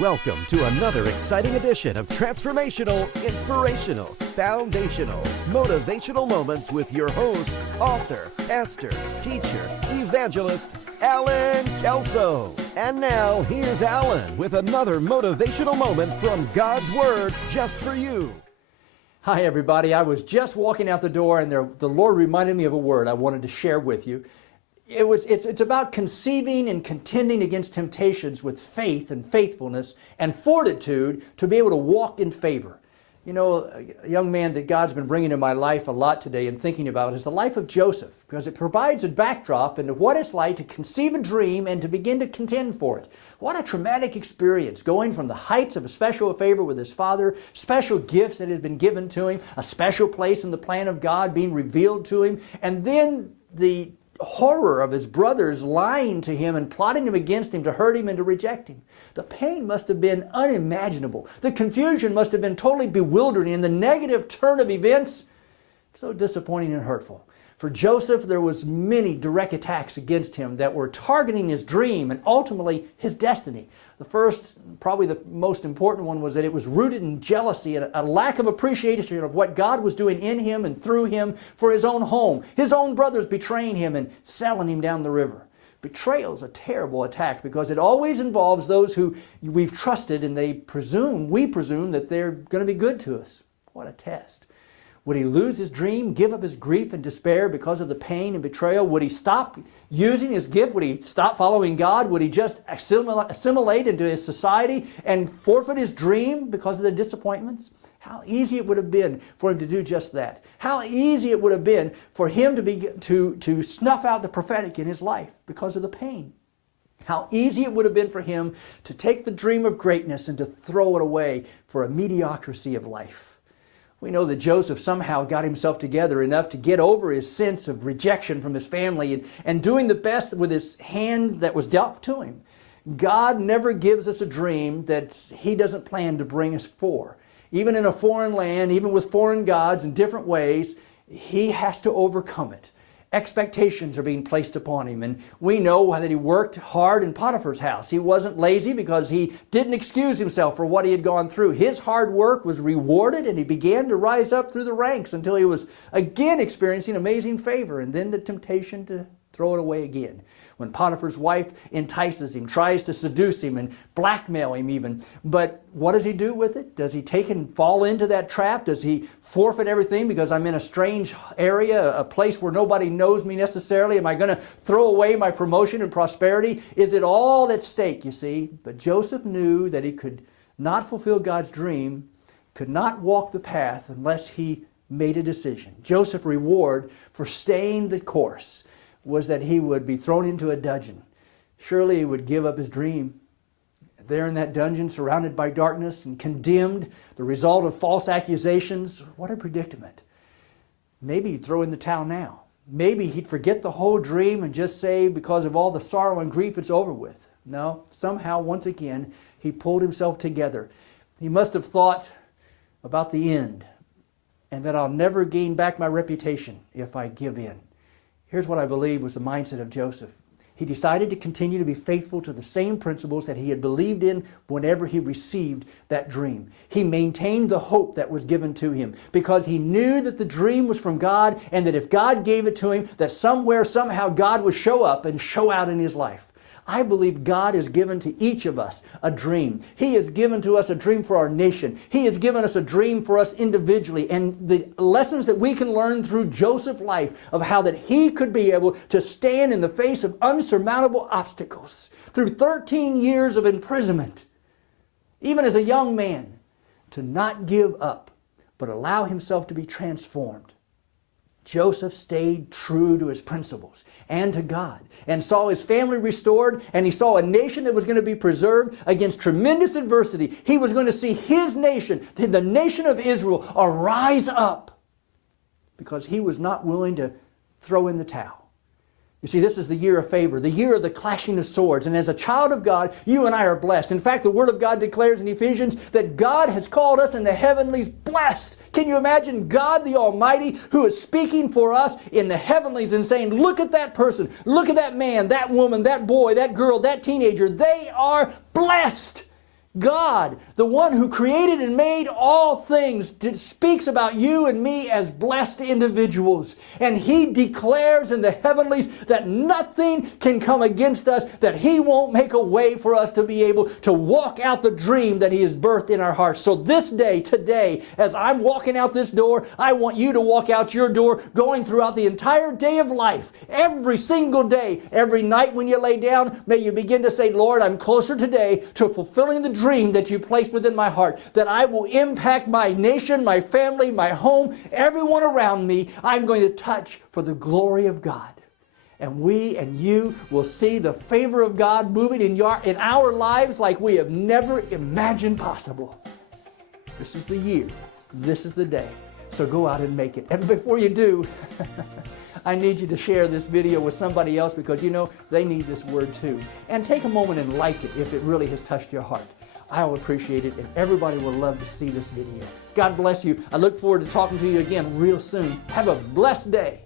Welcome to another exciting edition of Transformational, Inspirational, Foundational, Motivational Moments with your host, author, pastor, teacher, evangelist, Alan Kelso. And now, here's Alan with another motivational moment from God's Word just for you. Hi, everybody. I was just walking out the door, and the Lord reminded me of a word I wanted to share with you. It's about conceiving and contending against temptations with faith and faithfulness and fortitude to be able to walk in favor. You know, a young man that God's been bringing in my life a lot today and thinking about is the life of Joseph, because it provides a backdrop into what it's like to conceive a dream and to begin to contend for it. What a traumatic experience, going from the heights of a special favor with his father, special gifts that had been given to him, a special place in the plan of God being revealed to him, and then the horror of his brothers lying to him and plotting him against him to hurt him and to reject him. The pain must have been unimaginable. The confusion must have been totally bewildering, and the negative turn of events so disappointing and hurtful. For Joseph, there was many direct attacks against him that were targeting his dream and ultimately his destiny. The first, probably the most important one, was that it was rooted in jealousy and a lack of appreciation of what God was doing in him and through him for his own home. His own brothers betraying him and selling him down the river. Betrayal is a terrible attack because it always involves those who we've trusted, and we presume that they're going to be good to us. What a test. Would he lose his dream, give up his grief and despair because of the pain and betrayal? Would he stop using his gift? Would he stop following God? Would he just assimilate into his society and forfeit his dream because of the disappointments? How easy it would have been for him to do just that. How easy it would have been for him to snuff out the prophetic in his life because of the pain. How easy it would have been for him to take the dream of greatness and to throw it away for a mediocrity of life. We know that Joseph somehow got himself together enough to get over his sense of rejection from his family and doing the best with his hand that was dealt to him. God never gives us a dream that He doesn't plan to bring us for. Even in a foreign land, even with foreign gods in different ways, He has to overcome it. Expectations are being placed upon him, and we know that he worked hard in Potiphar's house. He wasn't lazy because he didn't excuse himself for what he had gone through. His hard work was rewarded, and he began to rise up through the ranks until he was again experiencing amazing favor, and then the temptation to throw it away again. When Potiphar's wife entices him, tries to seduce him and blackmail him even. But what does he do with it? Does he take and fall into that trap? Does he forfeit everything because I'm in a strange area, a place where nobody knows me necessarily? Am I going to throw away my promotion and prosperity? Is it all at stake, you see? But Joseph knew that he could not fulfill God's dream, could not walk the path unless he made a decision. Joseph's reward for staying the course was that he would be thrown into a dungeon. Surely he would give up his dream. There in that dungeon, surrounded by darkness and condemned, the result of false accusations, what a predicament. Maybe he'd throw in the towel now. Maybe he'd forget the whole dream and just say, because of all the sorrow and grief, it's over with. No, somehow, once again, he pulled himself together. He must have thought about the end and that I'll never gain back my reputation if I give in. Here's what I believe was the mindset of Joseph. He decided to continue to be faithful to the same principles that he had believed in whenever he received that dream. He maintained the hope that was given to him because he knew that the dream was from God, and that if God gave it to him, that somewhere, somehow, God would show up and show out in his life. I believe God has given to each of us a dream. He has given to us a dream for our nation. He has given us a dream for us individually. And the lessons that we can learn through Joseph's life of how that he could be able to stand in the face of unsurmountable obstacles through 13 years of imprisonment, even as a young man, to not give up, but allow himself to be transformed. Joseph stayed true to his principles and to God, and saw his family restored, and he saw a nation that was going to be preserved against tremendous adversity. He was going to see his nation, the nation of Israel, arise up because he was not willing to throw in the towel. You see, this is the year of favor, the year of the clashing of swords. And as a child of God, you and I are blessed. In fact, the Word of God declares in Ephesians that God has called us in the heavenlies blessed. Can you imagine God the Almighty who is speaking for us in the heavenlies and saying, look at that person, look at that man, that woman, that boy, that girl, that teenager. They are blessed. God, the one who created and made all things, speaks about you and me as blessed individuals. And He declares in the heavenlies that nothing can come against us, that He won't make a way for us to be able to walk out the dream that He has birthed in our hearts. So this day, today, as I'm walking out this door, I want you to walk out your door, going throughout the entire day of life, every single day, every night when you lay down, may you begin to say, Lord, I'm closer today to fulfilling the dream that you placed within my heart, that I will impact my nation, my family, my home, everyone around me. I'm going to touch for the glory of God. And we and you will see the favor of God moving in our lives like we have never imagined possible. This is the year. This is the day. So go out and make it. And before you do, I need you to share this video with somebody else, because you know they need this word too. And take a moment and like it if it really has touched your heart. I'll appreciate it, and everybody will love to see this video. God bless you. I look forward to talking to you again real soon. Have a blessed day.